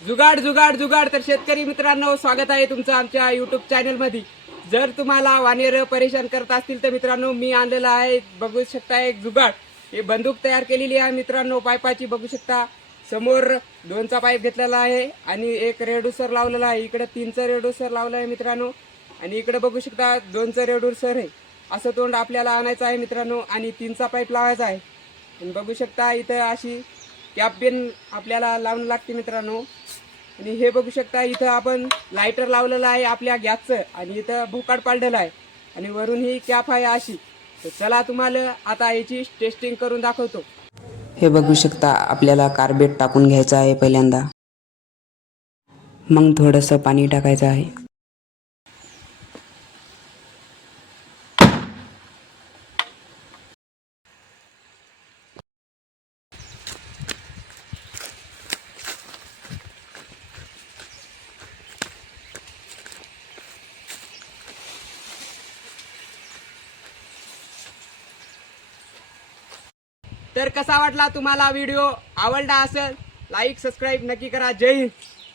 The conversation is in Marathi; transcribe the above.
जुगाड जुगाड जुगाड. तर शेतकरी मित्रांनो स्वागत आहे तुमचं आमच्या युट्यूब चॅनलमध्ये जर तुम्हाला वानेर परेशान करत असतील तर मित्रांनो मी आणलेलं आहे. बघू शकता एक जुगाड. हे बंदूक तयार केलेली आहे मित्रांनो पायपाची. बघू शकता समोर दोनचा पाईप घेतलेला आहे आणि एक रेडूसर लावलेला आहे. इकडे तीनचं रेडूसर लावलं आहे मित्रांनो. आणि इकडे बघू शकता दोनचं रेडूसर आहे. असं तोंड आपल्याला आणायचं आहे मित्रांनो आणि तीनचा पाईप लावायचा आहे. आणि बघू शकता इथं अशी कॅप बिन आपल्याला लावून लागते मित्रांनो. आणि हे बघू शकता इथं आपण लायटर लावलेलं आहे आपल्या गॅसचं आणि इथं भोकाड पाडलेलं आहे. आणि वरून ही कॅप आहे अशी. तर चला तुम्हाला आता याची टेस्टिंग करून दाखवतो. हे बघू शकता आपल्याला कार्बेट टाकून घ्यायचं आहे पहिल्यांदा. मग थोडंसं पाणी टाकायचं आहे. तर कसा वाटला तुम्हाला व्हिडिओ? आवडला असेल लाईक सबस्क्राईब नक्की करा. जय हिंद.